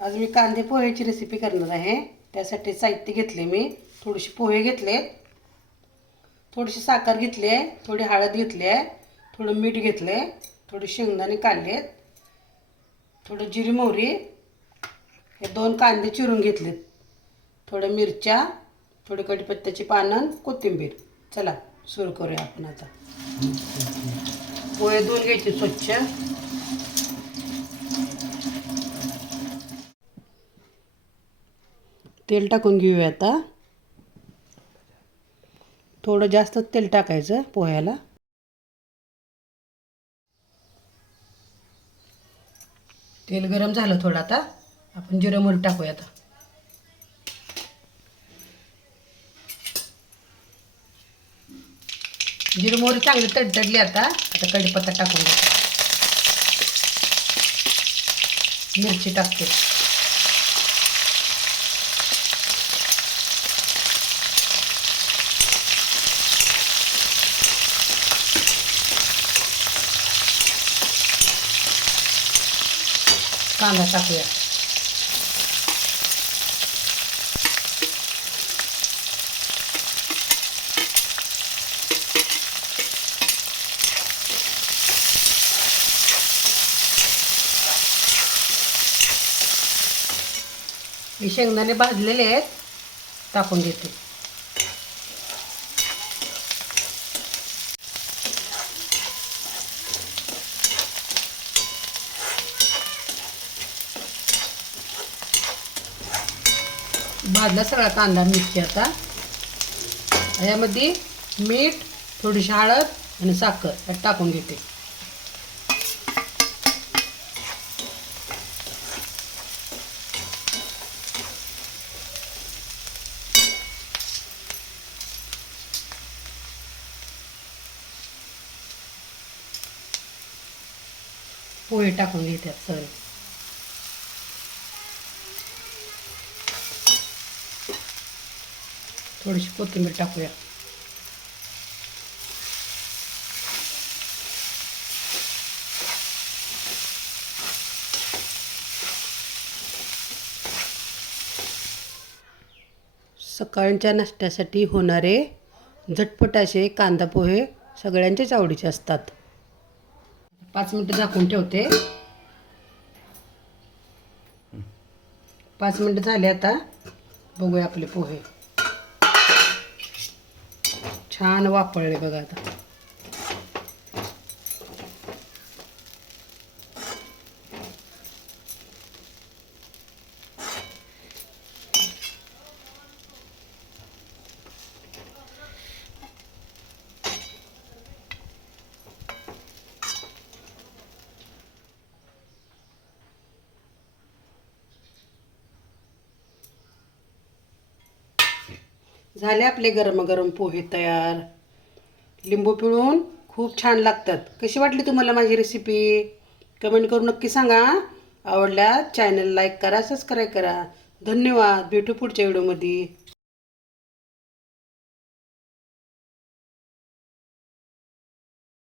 आज मी कांदे पोह्याची रेसिपी करणार आहे। त्यासाठी साहित्य घेतले मी थोडेसे पोहे घेतलेत, थोडीशी साखर घेतली आहे, थोडी हळद घेतली आहे, थोडं मीठ घेतले, थोडे शेंगदाणे काढलेत, थोडं जिरी मोहरी, हे 2 कांदे चिरून घेतलेत, थोड्या मिरच्या, थोडी कढीपत्त्याची पानं, कोथिंबीर। चला सुरू करूया आपण आता। पोहे धुवून घ्यायचे स्वच्छ। तेल टाकून घेऊया आता। थोडं जास्त तेल टाकायचं पोह्याला। तेल गरम झालं थोडं, आता आपण जिरं मोहरी टाकूया आता। जिरं मोहरी चांगली तडतडली आता कढीपत्ता टाकून घ्यायचा। मिरची टाकते, कांदा टाकूया, हे शेंगदाणे भाजलेले आहेत, टाकून घेते। भाजला सगळा कांदा मिरची। आता यामध्ये मीठ, थोडीशी हळद आणि साखर यात टाकून घेते। पोहे टाकून घेते सगळे। थोडीशी कोथिंबीर टाकूया। सकाळच्या नाश्त्यासाठी होणारे झटपट असे कांदा पोहे सगळ्यांच्याच आवडीचे असतात। 5 मिनिटं झाकून ठेवते। 5 मिनिटं झाले, आता बघूया आपले पोहे। छान वाफळले बघा आता। झाले आपले गरम पोहे तयार। लिंबू पिळून खूप छान लागतात। कशी वाटली तुम्हाला माझी रेसिपी? कमेंट करून नक्की सांगा। आवडल्यास चॅनल लाईक करा, सबस्क्राईब करा। धन्यवाद। भेटू पुढच्या व्हिडिओमध्ये।